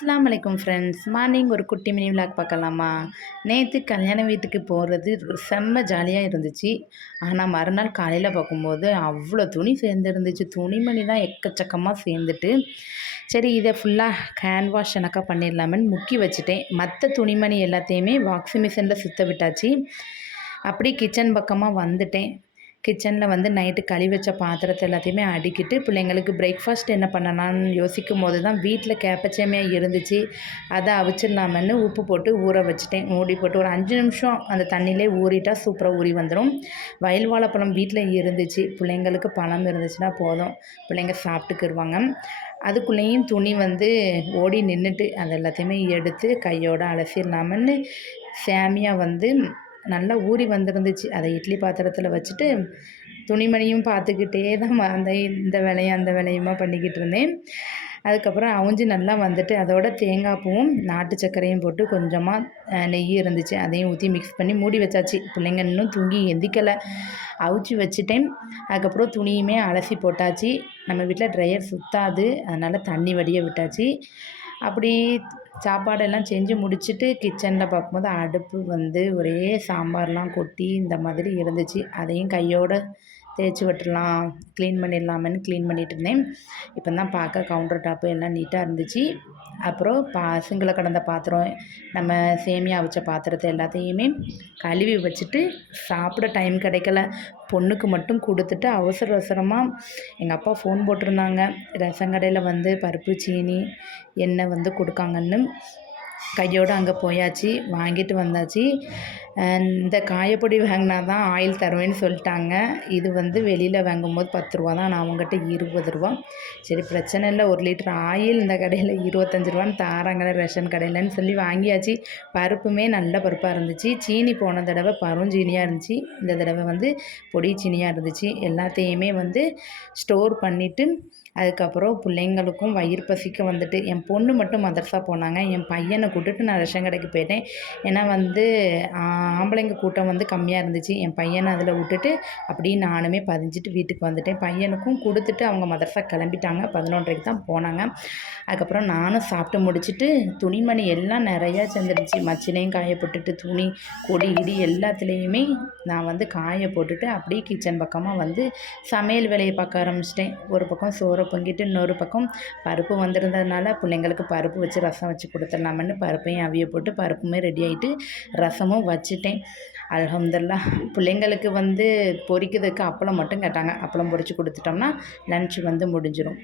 அஸ்ஸலாமு அலைக்கும் friends. Morning ஒரு குட்டி மினி விலாக் பார்க்கலாமா? நேற்று கல்யாண வீட்டுக்கு போகிறது செம்ம ஜாலியாக இருந்துச்சு. ஆனால் மறுநாள் காலையில் பார்க்கும்போது அவ்வளோ துணி சேர்ந்துருந்துச்சு. துணிமணி தான் எக்கச்சக்கமாக சேர்ந்துட்டு, சரி இதை ஃபுல்லாக ஹேண்ட் வாஷ் எனக்கா பண்ணிடலாமேன்னு முக்கி வச்சுட்டேன். மற்ற துணிமணி எல்லாத்தையுமே வாஷிங் மிஷினில் சுற்ற விட்டாச்சு. அப்படி கிச்சன் பக்கமாக வந்துட்டேன். கிச்சனில் வந்து நைட்டு கழுவி வச்ச பாத்திரத்தை எல்லாத்தையுமே அடுக்கிட்டு பிள்ளைங்களுக்கு பிரேக்ஃபாஸ்ட் என்ன பண்ணலான்னு யோசிக்கும் போது தான் வீட்டில் கேப்பச்சேமியா இருந்துச்சு. அதை அவிச்சிடலாமன்னு உப்பு போட்டு ஊற வச்சுட்டேன். மூடி போட்டு ஒரு 5 நிமிஷம் அந்த தண்ணியிலே ஊறிட்டா சூப்பராக ஊறி வந்துடும். வயல் வாழைப்பழம் வீட்டில் இருந்துச்சு. பிள்ளைங்களுக்கு பழம் இருந்துச்சுன்னா போதும், பிள்ளைங்க சாப்பிட்டுக்கிடுவாங்க. அதுக்குள்ளேயும் துணி வந்து ஓடி நின்றுட்டு அது எல்லாத்தையுமே எடுத்து கையோடு அலசிடலாமன்னு சேமியா வந்து நல்லா ஊறி வந்துருந்துச்சு. அதை இட்லி பாத்திரத்தில் வச்சுட்டு துணிமணியும் பார்த்துக்கிட்டே தான் அந்த இந்த வேலையும் அந்த வேலையுமா பண்ணிக்கிட்டு இருந்தேன். அதுக்கப்புறம் அவிஞ்சு நல்லா வந்துட்டு அதோட தேங்காய் பூவும் நாட்டு சர்க்கரையும் போட்டு கொஞ்சமாக நெய் இருந்துச்சு, அதையும் ஊற்றி மிக்ஸ் பண்ணி மூடி வச்சாச்சு. பிள்ளைங்க இன்னும் தூங்கி எந்திக்கலை. அவிச்சு வச்சுட்டேன். அதுக்கப்புறம் துணியுமே அலசி போட்டாச்சு. நம்ம வீட்டில் ட்ரையர் சுற்றாது, அதனால் தண்ணி வடிய விட்டாச்சு. அப்படி சாப்பாடெல்லாம் செஞ்சு முடிச்சுட்டு கிச்சனில் பார்க்கும்போது அடுப்பு வந்து ஒரே சாம்பார்லாம் கொட்டி இந்த மாதிரி இருந்துச்சு. அதையும் கையோடு தேய்ச்சி விட்டுடலாம், க்ளீன் பண்ணிடலாமேன்னு க்ளீன் பண்ணிகிட்டு இருந்தேன். இப்போ தான் பார்க்க கவுண்டர் டாப்பு எல்லாம் நீட்டாக இருந்துச்சு. அப்புறம் சிங்கில் கடந்த பாத்திரம், நம்ம சேமியா அவிச்ச பாத்திரத்தை எல்லாத்தையுமே கழுவி வச்சுட்டு சாப்பிட டைம் கிடைக்கல. பொண்ணுக்கு மட்டும் கொடுத்துட்டு அவசர அவசரமாக எங்கள் அப்பா ஃபோன் போட்டிருந்தாங்க. ரேஷன் கடையில் வந்து பருப்பு, சீனி, எண்ணெய் வந்து கொடுக்காங்கன்னு கையோடு அங்கே போயாச்சு, வாங்கிட்டு வந்தாச்சு. இந்த காயப்பொடி வாங்கினா தான் ஆயில் தருவேன்னு சொல்லிட்டாங்க. இது வந்து வெளியில் வாங்கும்போது 10 ரூபா தான், நான் அவங்ககிட்ட 20 ரூபா. சரி பிரச்சனை இல்லை, 1 லிட்டர் ஆயில் இந்த கடையில் 25 ரூபான்னு தாராங்க ரேஷன் கடையிலன்னு சொல்லி வாங்கியாச்சு. பருப்புமே நல்ல பருப்பாக இருந்துச்சு. சீனி போன தடவை பருஞ்சீனியாக இருந்துச்சு, இந்த தடவை வந்து பொடி சீனியாக இருந்துச்சு. எல்லாத்தையுமே வந்து ஸ்டோர் பண்ணிவிட்டு அதுக்கப்புறம் பிள்ளைங்களுக்கும் வயிறு பசிக்க வந்துட்டு என் பொண்ணு மட்டும் மதரசா போனாங்க. என் பையனை கூப்பிட்டுட்டு நான் ரேஷன் கடைக்கு போயிட்டேன். ஏன்னா வந்து ஆம்பளைங்க கூட்டம் வந்து கம்மியாக இருந்துச்சு. என் பையனை அதில் விட்டுட்டு அப்படியே நானுமே பதிஞ்சிட்டு வீட்டுக்கு வந்துட்டேன். பையனுக்கும் கொடுத்துட்டு அவங்க மதரசா கிளம்பிட்டாங்க. 11:30க்கு தான் போனாங்க. அதுக்கப்புறம் நானும் சாப்பிட்டு முடிச்சுட்டு துணிமணி எல்லாம் நிறையா சேர்ந்துருச்சு. மச்சினையும் காய போட்டுட்டு துணி கொடி இடி எல்லாத்துலேயுமே நான் வந்து காய போட்டுட்டு அப்படியே கிச்சன் பக்கமாக வந்து சமையல் வேலையை பார்க்க ஆரம்பிச்சிட்டேன். ஒரு பக்கம் சோறை பொங்கிட்டு இன்னொரு பக்கம் பருப்பு வந்திருந்ததுனால பிள்ளைங்களுக்கு பருப்பு வச்சு ரசம் வச்சு கொடுத்துடலாமன்னு பருப்பையும் அவிய போட்டு பருப்புமே ரெடி ஆகிட்டு ரசமும் வச்சுட்டேன். அல்ஹம்துலில்லாஹ். பிள்ளைங்களுக்கு வந்து பொரிக்கிறதுக்கு அப்பளம் மட்டும் கேட்டாங்க. அப்பளம் பொரித்து கொடுத்துட்டோம்னா லன்ச் வந்து முடிஞ்சிடும்.